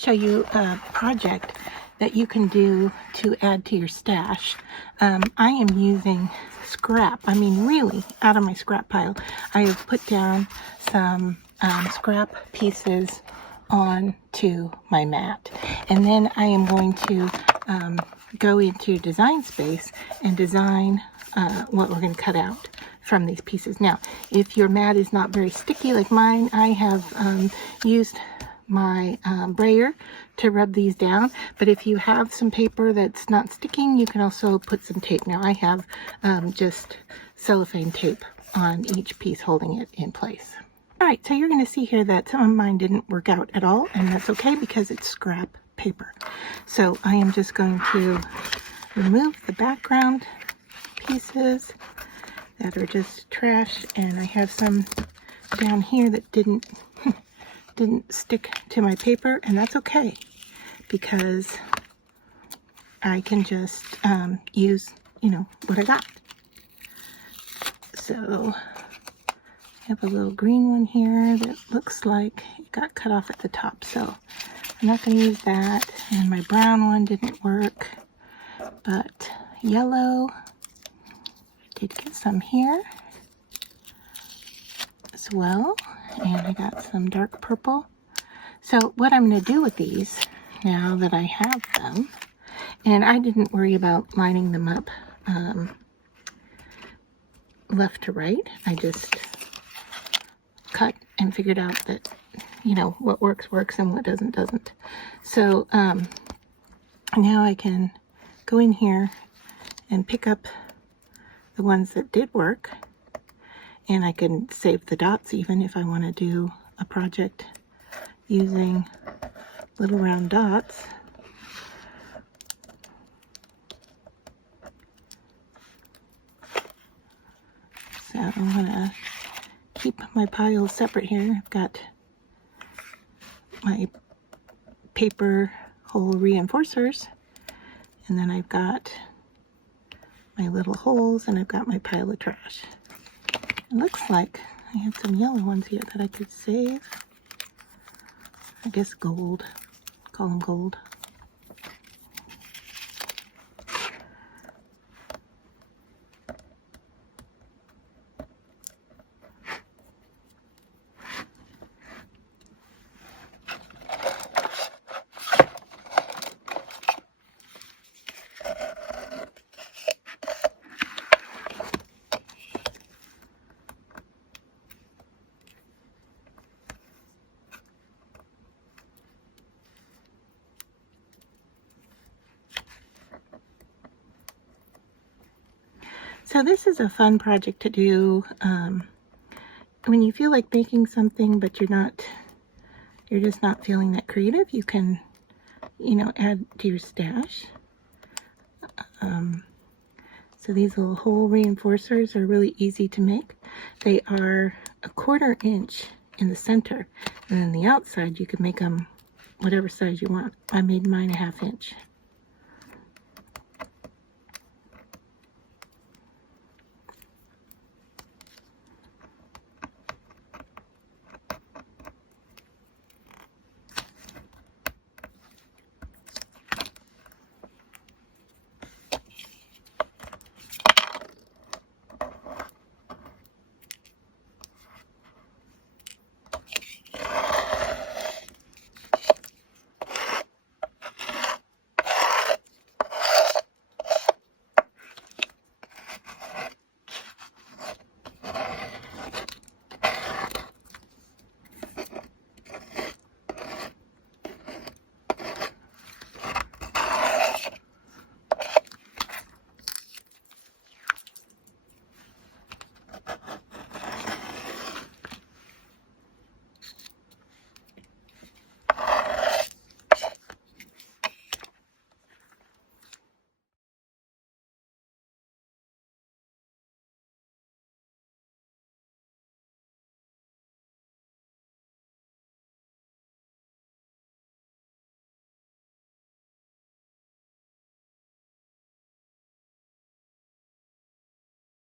show you a project that you can do to add to your stash. I am using scrap, really out of my scrap pile. I have put down some scrap pieces onto my mat, and then I am going to go into Design Space and design what we're going to cut out from these pieces. Now, if your mat is not very sticky like mine, I have used my brayer to rub these down, but if you have some paper that's not sticking, you can also put some tape. Now I have just cellophane tape on each piece holding it in place. Alright, so you're going to see here that some of mine didn't work out at all, and that's okay because it's scrap paper. So I am just going to remove the background pieces that are just trash, and I have some down here that didn't stick to my paper, and that's okay because I can just use what I got. So I have a little green one here that looks like it got cut off at the top, so I'm not going to use that. And my brown one didn't work, but yellow, I did get some here as well, and I got some dark purple. So what I'm going to do with these, now that I have them, and I didn't worry about lining them up left to right, I just cut and figured out that what works and what doesn't. So now I can go in here and pick up the ones that did work, and I can save the dots even if I want to do a project using little round dots. So I'm going to keep my piles separate here. I've got my paper hole reinforcers, and then I've got my little holes, and I've got my pile of trash. It looks like I had some yellow ones here that I could save. I guess gold. Call them gold. So this is a fun project to do when you feel like making something, but you're just not feeling that creative. You can, add to your stash. So these little hole reinforcers are really easy to make. They are 1/4 inch in the center, and then the outside you can make them whatever size you want. I made mine 1/2 inch.